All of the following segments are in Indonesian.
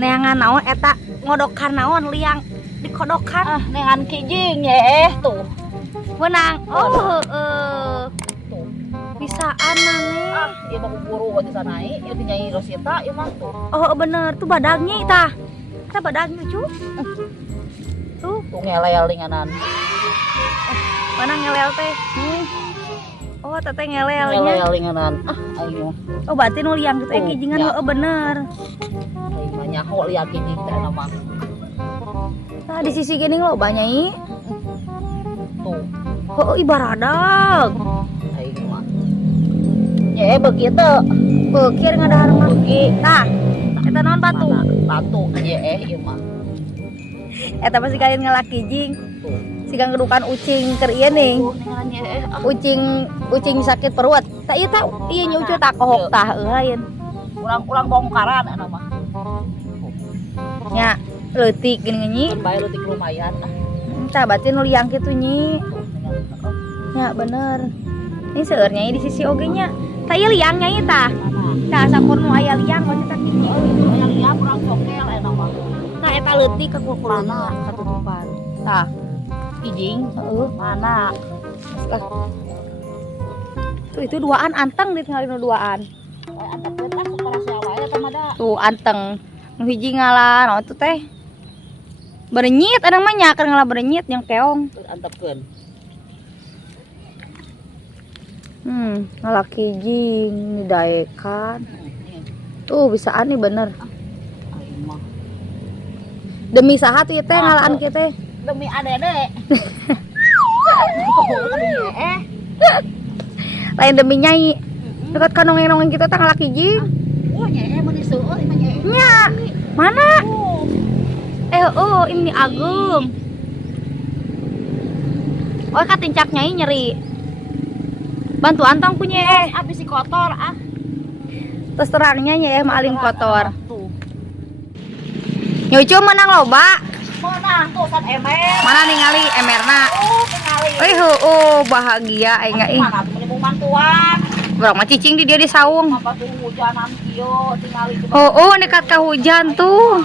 neangan naon eta ngodokan naon liang dikodokan Neangan kijing ya tuh. menang oh Tuh. bisaan maneh Ieu mah buru di sana ieu teh Nyai Rosita ieu mah tuh. oh bener tuh badagnya tah kita badagnya cu tuh Tuh ngelel linganan. mana ngelel teh oh teteh ngelelnya Ngelel linganan. Ayo. oh berarti nu liang gitu kijingan ya. oh bener Ayo mah nyaho liang kijing teh nama. nah di sisi gini lo banyak Tuh. oh ibaradag Ayo mah. Ya begitu. bekir ngadahar mah Begi. nah eta naon batu Batu ya ieu mah. eta pasti kalian ngelak kijing Tuh. sigang gedukan ucing keur ieu ning Neangan ya ucing sakit perut tak ieu tah ieu nyucu tak kohok tah eueuh ulang bongkaran nama. nya leutik gini nyi Bae leutik lumayan. tah berarti nu liang kitu nyi nya bener ini seueur nyai di sisi oge nya tah ieu liang nyai tah tah sakur nu aya liang pasti tak kijing Yang liang kurang cokel nama. tah eta leutik kakulkulana katutupan tah Kijing heeh mana? lah tuh itu duaan anteng ditinggalin nu duaan Antep kita secara siapa ya tamada. tuh anteng nu hiji ngalah naon tuh teh berenyit ada mah nya keur ngalah berenyit yang keong Antepkeun. ngalah kijing didaekan tuh bisaan nih bener Ayo mah. demi saha tuh ieu teh ngalaan kieu teh Demi adede. lain demi nyai dekat ka nongeng-nongeng kita teh ngalah kijing Oh nyee mun diseueur imah nyee. nya mana ini Agung oh katincak nyai nyeri bantu antong punya Abis si kotor terus terangnya nyai mah alim kotor Tuh. nyucu menang loba Mana tuh san emer. mana ningali emerna Tinggali. bahagia aing ih Mana tuh menyebung mantuan. urang mah cicing di dia di saung Apa tuh hujanan kieu tinggali dekat ka hujan tuh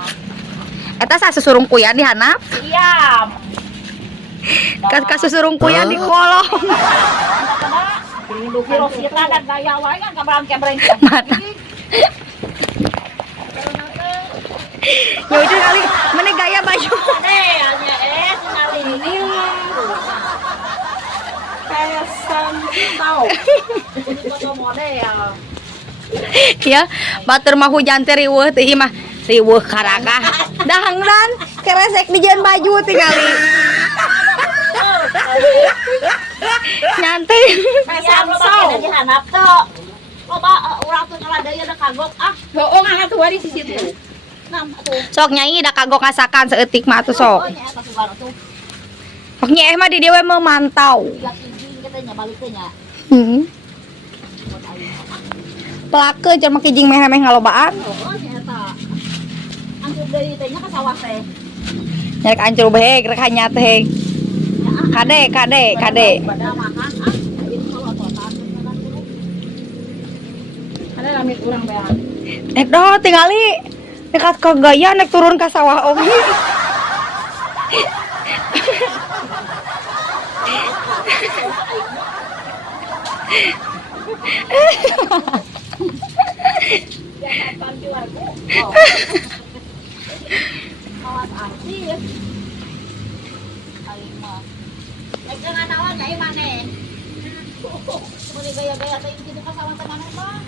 eta sasusurung kuyan dihanap diam. ka susurung kuyan di kolong Rindu Rosita dan gaya wae kan kabrang-kebreng. mana nyucu kali mana gaya baju Hanya sekali ini. Fashion tahu. Ini foto model. ya batur mah hujan teh riweuh teh ieu mah riweuh karakah dahangdan keresek dijieun baju tingali nyantai Fashion tahu. Jadi hanap tuh. Loba urang tuh kalau deui ada kagok Oh, ngana tuh di sisi tuh. sok nyai da kagok kasakan seeutik mah atuh sok Nya eta sugan tuh. sok nyai mah di dieu we memantau Lihat kijing katanya balik teh nya. pelake cenah kijing meh-meh ngalobaan Oh nya eta. Anggur deui teh nya ka sawah teh. nyarek ancur beheg rek hanya teh kade Pada makan ini kalau totan. Ada lamit urang beang. doh tingali dekat ke gaya naik turun ke sawah oge Awas arsip. Aing mah. Nek dengan naon nyai maneh. Mun gaya-gaya teh kitu ka sawah teh maneh mah.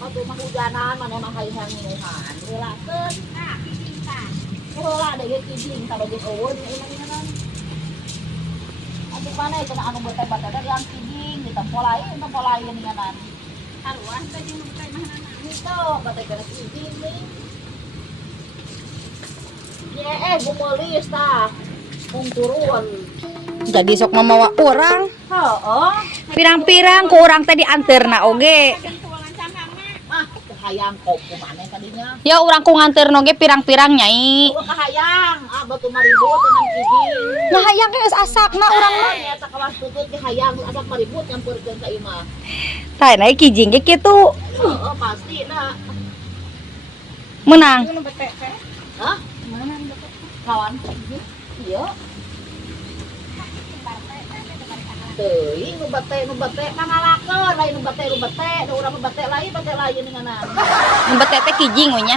Atuh mah hujanan maneh mah hayang minuman. Relakeun kijing tah. Heula deui kijing ka bagi eueun iman-imanan. Atuh maneh cenah anu bete-bete yang kijing ditempolai ninganan. Haruan teh jeung teh mah Itu bete beres kijing nih. Gumelis tah. Mung turun. jadi sok mamawa urang Heeh. pirang-pirang ku urang teh dianteurna oge Ah, hayang kopi maneh tadinya. ya urang ku nganteurna oge pirang-pirang nyai Ulah kahayang, batu maribut dengan kijing. nya hayang geus asakna urang mah Eta kawas tutut ge hayang asak maribut nyampurkeun ka imah. tah naik kijing ge kitu Oh, pasti dah. Menang. Itu bete teh. Hah? Mana bete? Kawan. Iya. Teuing nu bate mangalakeun lain nu bate da urang nu bate lain dengan Bete teh kijing we nya.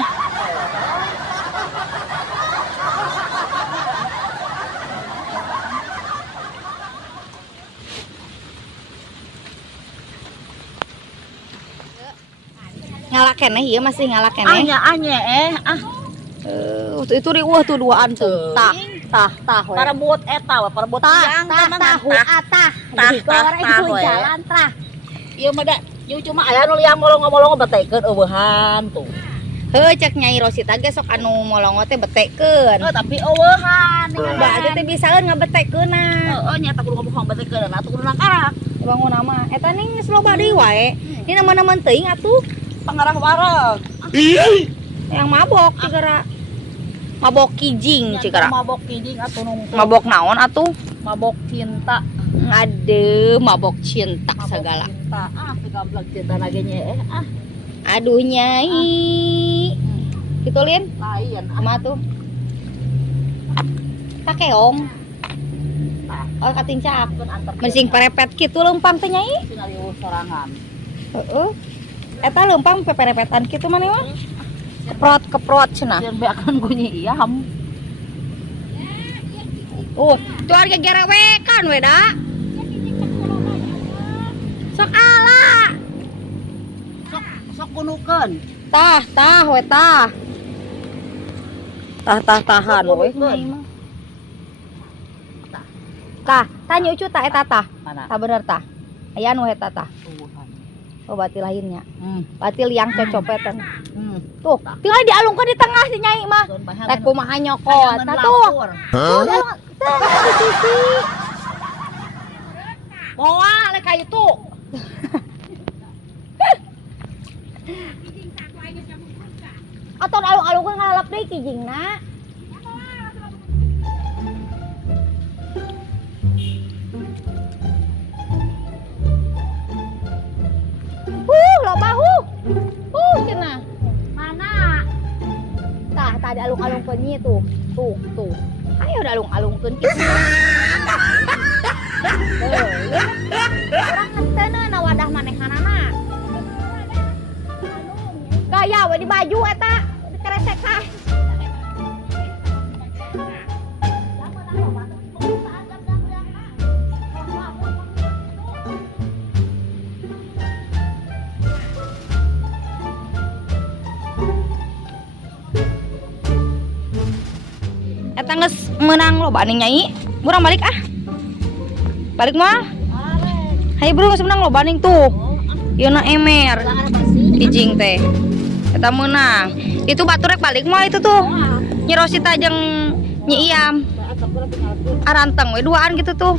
Ngalak keneh ieu masih ngalak keneh. anya Itu riweuh tuh duaan tuh. Tah, we. para buat eta we para buat yang tahu atah. tah we. Jalan tah. Ieu mah da ieu cuma aya nu liang molong-molong batekeun eueuhan tuh. Heuh cek Nyai Rosita ge sok anu molongo teh betekeun. Tapi eueuhan Da teh bisaeun ngabetekeunna. heeh nya tak kudu ngomong batekeun atuh kudu nakarak Bangun nama eta ning geus loba deui wae. Ini nama-nama teuing atuh. pangarah wareg. Yang mabok cigara. Mabok kijing cigara. Mabok kiding atuh nu Mabok naon atuh? mabok cinta. Ade mabok cinta Mabok segala. cinta. Si gablek cinta lagi nya Aduh Nyai. Kitu Lin, lain kumaha tuh? Takeong. Oh katincak. Mencing parepet kitu leumpang teh Nyai. Sinario sorangan. Heeh. Eta leumpang peperepetan kitu maneh mah. Keprot cenah. Sieun beakeun ku Nyi Iam. Tuh harga gerewekan we da. Sok ala. Sok kunukeun. Tah we tah. Tahan we. Tanya ucu tah eta tah. Mana? Tah bener tah. Aya nu eta tah. Tuhan. Oh berarti lainnya. Berarti liang cocopetan. Hmm. Tuh, tinggal dialungkeun di tengah si Nyai mah. Rek kumaha nyokot. Tah tuh. Tah di sisi. Moal lek ka itu. Atau alung-alungkeun ngalap deui kijingna. Loba cenah. Mana? Tah dialung-alungkeun nya tuh. Tuh. Ayo dialung-alungkeun kitu. Urang ngeunteun wadah manehanana. Gaya we di baju eta keresekan. Eta geus meunang loba ning Nyai. Burang balik ah. Balik moal. Hayu burung geus menang loba ning tuh. Ieu na emer. Kijing teh. Eta meunang. Itu batur rek balik moal itu tuh. Nyi Rosita jeung Nyi Iam. Aranteng we duaan gitu tuh.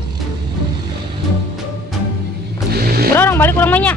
Urang balik urang mah nya.